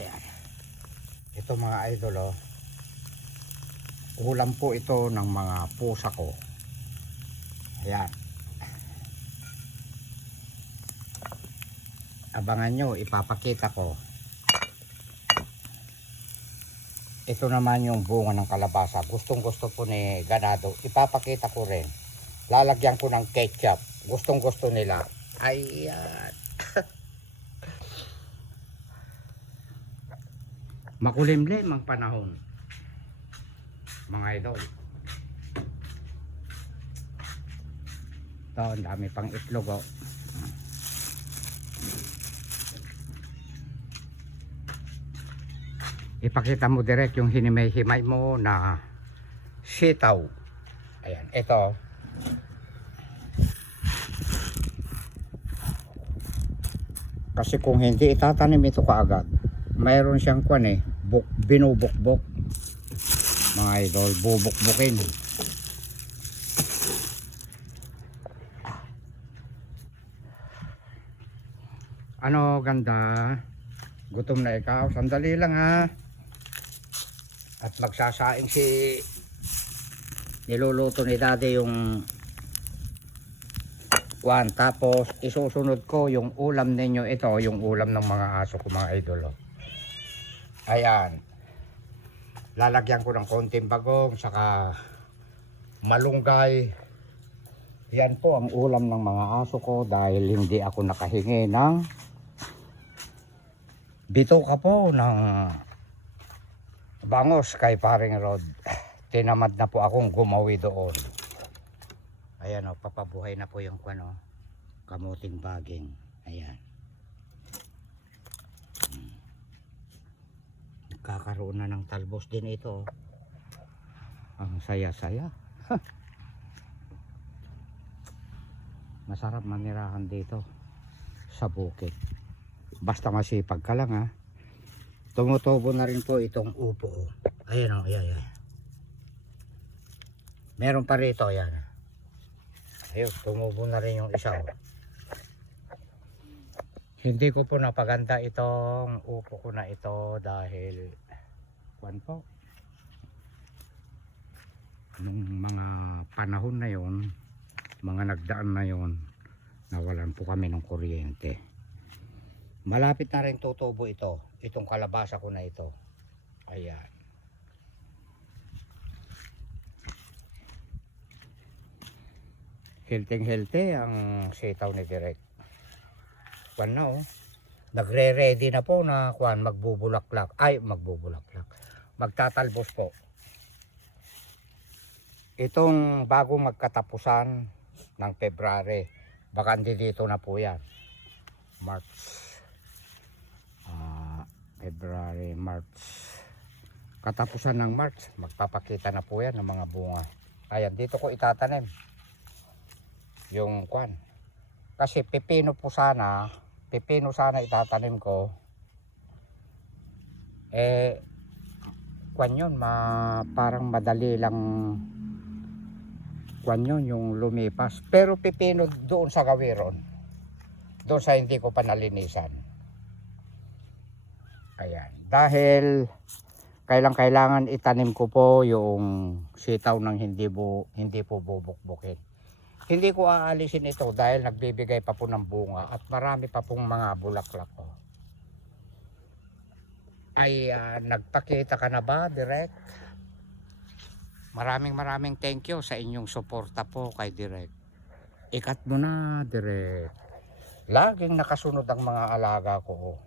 Ayan. Ito mga idol, oh. Ulam po ito ng mga pusa ko. Ayan. Abangan nyo, ipapakita ko. Ito naman yung bunga ng kalabasa. Gustong gusto po ni Ganado. Ipapakita ko rin. Lalagyan ko ng ketchup. Gustong gusto nila. Ayan. Makulimlim ang panahon, mga idol. Ito, ang dami pang itlog, oh. Ipakita mo direct yung hinimay-himay mo na sitaw. Ayan, ito. Kasi kung hindi itatanim ito kaagad, mayroon siyang kwan eh, binubukbok. Mga idol, bubukbukin. Ano, ganda? Gutom na ikaw? Sandali lang ha. At magsasaing si niluluto ni daddy yung kwan. Tapos isusunod ko yung ulam ninyo. Ito yung ulam ng mga aso ko, mga idol, oh. Ayan. Lalagyan ko ng konting bagong saka malunggay. Yan po ang ulam ng mga aso ko dahil hindi ako nakahingi ng bituka po ng bangos kay paring Rod. Tinamad na po akong gumawi doon. Ayan, o, papabuhay na po yung kuno, kamuting baging. Ayan. Nagkakaroon na ng talbos din ito. Ang saya-saya. Masarap manirahan dito sa bukid. Basta masipag ka lang, ha. Tumutubo na rin po itong upo. Ayan, o, ayan, ayan. Meron pa rito, ayan. Ayun, tumubo na rin yung isa, o. Hindi ko po napaganda itong upo ko na ito dahil kwan po, nung mga panahon na yon, mga nagdaan na yon, nawalan po kami ng kuryente. Malapit na rin tutubo ito, itong kalabasa ko na ito. Ayan. Healthy ang sitaw ni Direk. Kwan na, oh. Nagre-ready na po na kwan, magbubulaklak. Ay, magbubulaklak. Magtatalbos po. Itong bagong magkatapusan ng February, baka hindi dito na po yan. March. February, March. Katapusan ng March, magpapakita na po yan ng mga bunga. Ayan, dito ko itatanim yung kwan. Kasi pipino sana itatanim ko. Kwan yun, parang madali lang kwan yun, yung lumipas. Pero pipino doon sa gawiron. Doon sa hindi ko pa nalinisan. Ayan. Dahil kailangan itanim ko po yung sitaw ng hindi po bubukbukin. Hindi ko aalisin ito dahil nagbibigay pa po ng bunga at marami pa pong mga bulaklak, oh. Ay, nagpakita ka na ba, Direk? Maraming thank you sa inyong suporta po kay Direk. Ikat mo na, Direk. Laging nakasunod ang mga alaga ko, oh.